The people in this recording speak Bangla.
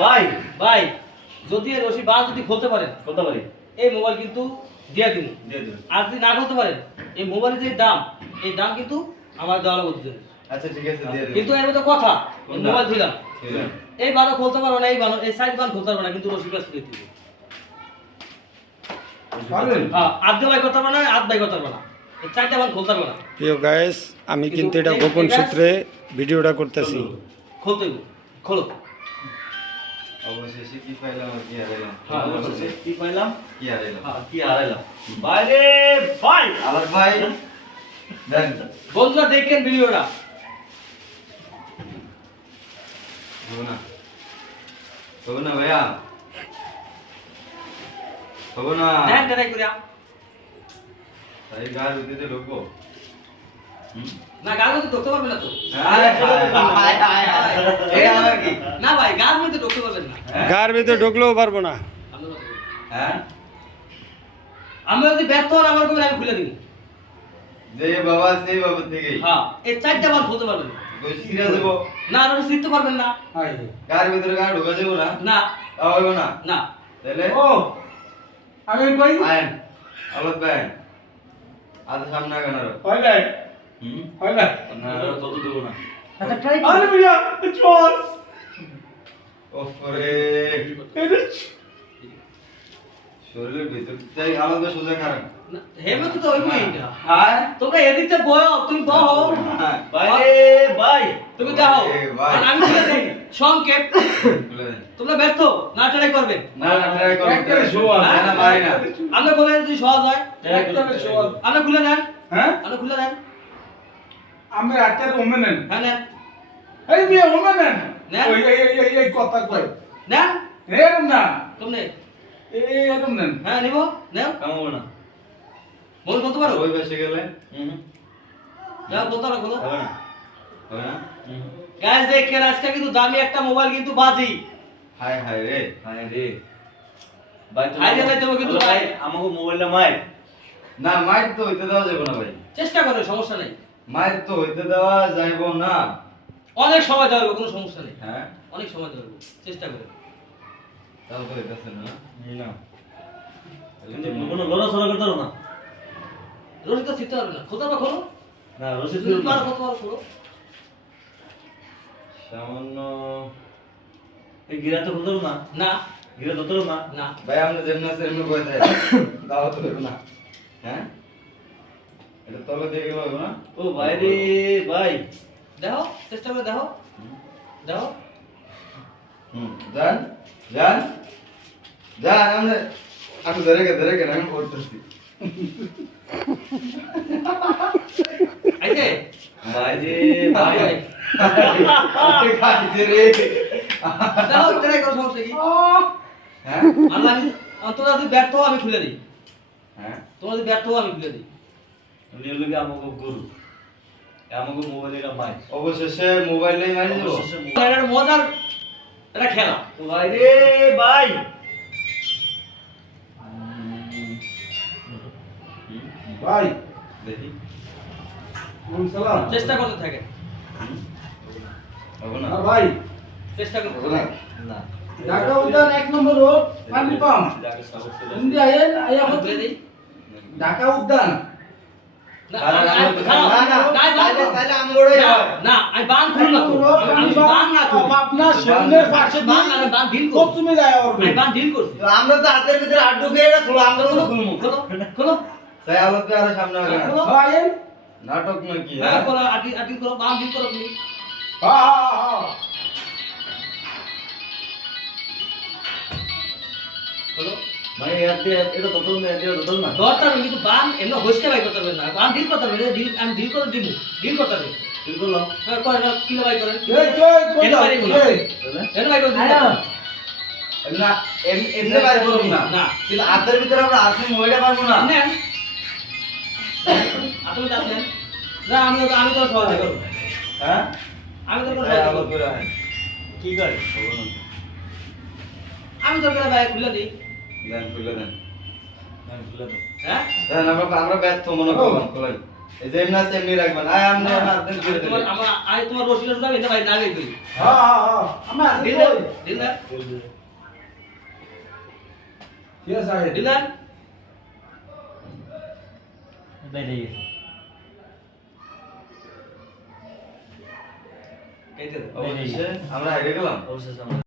ভাই ভাই যদি এই রশি বাল যদি খুলতে পারেন কত পারি এই মোবাইল কিন্তু দিয়ে দিন। দিয়ে দিন। আর যদি না খুলতে পারেন এই মোবাইলের যে দাম এই দাম কিন্তু আমার দেওয়া লাগবে। আচ্ছা ঠিক আছে দিয়ে দেব। কিন্তু এর মধ্যে কথা এই মোবাইল দিলাম দিলাম। এই বালও খুলতে পারবো না, এই বাল এই সাইড বাল খুলতে পারবো না, কিন্তু রশি বাস দিয়ে দিবে। পারবেন? হ্যাঁ আধ বাই করতে পারবো না, আধ বাই করতে পারবো না, এই চারটা বাল খুলতে পারবো না। প্রিয় গাইস, আমি কিন্তু এটা গোপন সূত্রে ভিডিওটা করতেছি। খুলতে হবে, খোলো। অবশেষে কি পাইলাম আর কি হারাইলাম? হ্যাঁ অবশেষে কি পাইলাম কি হারাইলাম? হ্যাঁ কি হারাইলাম বাইরে ভাই আলাদ ভাই দেন। বন্ধুরা দেখেন ভিডিওটা। হবে না। হবে না ভাইয়া। হবে না। দেন ট্রাই করে। তাই গার দিতে ঢুকবো। না গাল মধ্যে ঢুকতে পারবেন না তো। হায় হায় হায় হায়। এই আমার কি? না ভাই গাল মধ্যে ঢুকতে পারবেন না। গার ভিতরে ঢুকলেও পারবো না। আপনি কথা বলুন। হ্যাঁ? আমি যদি ব্যর্থ হন আমার কবে আমি খুলে দিব। যে বাবা সেই বাবা থেকেই। হ্যাঁ এই চারটা বাল খুলতে পারবেন না। কই সিরা দেব? না আর শিখতে পারবেন না। গার ভিতরে গার ঢোকা যাবো না? না তাও হইব না? না তাহলে ও আমি কই আইন আলাদ ভাই আজ সামনে আগানোর হয় নাই হয় না না তত দেব না আচ্ছা ট্রাই আরে ভাইয়া চল ওরে এটা শরীরের ভিতর তাই আলাদা সোজা খারাপ হেমন্ত তো হইবই না। হ্যাঁ তোমরা এদিকটা বয়ো, তুমি বহো, বাইরে ভাই তুমি যাও। এ ভাই। আর আমি খুলে দেই সংক্ষেপ। বলে দেন তোমরা ব্যর্থ না ট্রাই করবেন। না না ট্রাই করো একটা শোয়া। না না পারি না আমরা বলে যদি সহজ হয় একটা শোয়া। আমরা খুলে নেন, হ্যাঁ আমরা খুলে নেন। আমি একটা ওমেনেন হ্যাঁ নেন এই বিয়ে ওমেনেন না। ওই এই কথা কই নেন এরম না তুমি এরম নেন হ্যাঁ নিব নেও। কামাবো না বল বলতে পারো? ওই বেশে গেলে যাও বলতে পারো বলো। হবে না হবে না গাইস দেখেন আজকে কিন্তু দামি একটা মোবাইল কিন্তু বাজি। হায় হায় রে হায় রে ভাই হায় রে ভাই, তুমি কিন্তু ভাই আমাকে মোবাইলটা মাই না মাইর তো হইতে দেওয়া যাবে না ভাই চেষ্টা করো, সমস্যা নেই। মাইর তো হইতে দেওয়া যাইব না অনেক সময় দেওয়া হবে, কোনো সমস্যা নেই। হ্যাঁ অনেক সময় দেওয়া হবে, চেষ্টা করো। তাও তো হইতেছে না না কিন্তু কোনো লড়াচড়া করতে পারো না রশি তো শিখতে পারবে না, খোঁজা বা খোলো। না রশিদ তুমি পারো কত পারো খোলো। সামান্য এই গিরা তো খুলতে না না গিরা ধরতে না না ভাই আমরা যেমন আছে এমনি বয়ে থাকে দাও তো হইব না হ্যাঁ এটা তলে দিয়ে গেল হইব না ও ভাই রে ভাই দেখো, চেষ্টা করে দেখো, দেখো। যান যান যান আমরা আমি ধরে গে আমি পড়তেছি আইছে ভাই রে ভাই আপনি খাইছে রে দেখো, ট্রাই করো, সমস্যা কি? হ্যাঁ আল্লাহ আমি তোমরা যদি ব্যর্থ হও আমি খুলে দিই। হ্যাঁ তোমরা যদি ব্যর্থ হও আমি খুলে দিই। উনি হলো কি আমাকে গরু আমাকে মোবাইলটা মাই অবশেষে মোবাইল নেই মারি যাব এটা একটা মজার একটা খেলা। ও ভাই রে ভাই ভাই দেখি সালাম চেষ্টা করতে থাকেন, হবে না আর ভাই চেষ্টা করতে হবে না থাকেন। না ঢাকা উদ্যান 1 নম্বর রোড পানি পাম্প যাকে সবক ছিল ইন্ডিয়া আইয়া আমি খুলে দিই। ঢাকা উদ্যান না, না, না, খাও। না, না, না, তাইলে তাইলে আমগোড়াই না, হয় না, আমি বান খুলব না তো। আমি বান না করি। আপনার সামনের পাশে বান না, আমি বান ডিল করছি। পশ্চিমে যায় ওর আমি বান ডিল করছি। তো আমরা তো হাতের ভিতরে আট ঢুকে এটা খোলো আমরা তো খুলবো খোলো, খোলো। তাই আলাদা আর সামনে হবে না খোলো। ভাই নাটক নাকি হ্যাঁ, খোলো, আটি করো, বান ডিল করো তুমি। হ্যাঁ খোলো। ভাই এটা দতল না এটা দতল না দরকার নেই, কিন্তু বান এমনি হোস্টে বাই করতে পারবেন না। বান ডিল করতে পারবেন, ডিল আমি ডিল করে দিব। ডিল করতে পারবেন। ঠিক করলাম হ্যাঁ, করেন না, কিলো বাই করেন। এই কই কই এনে বাড়ি বলো। এই এনে বাই করে দিন। না এমনি বাইরে করব না না। কিন্তু হাতের ভিতরে আমরা আসলে মইটা পারবো না নেন। আপনি তো আসেন। না, আমি তো সহজে করব। হ্যাঁ আমি তো তাই সহজে আলাদা করব। করে হয় কি করে হবে না আমি দরকার ভাই খুলে দিই। দেন খুলে দেন আমি খুলে দাও হ্যাঁ? দেন আমরা ব্যর্থ মনে করলাম খোলাই এই যে এমনি আছে এমনি রাখবেন আয় আমরা হাত দেন করে দেন তোমার রশিটা আমি ভাই না দিই। হ্যাঁ আমি আসি দিলে কই ডিলার ঠিক আছে ডিলার বাইরে গেছে কেটে দাও অবশেষে আমরা হেরে গেলাম অবশেষে আমরা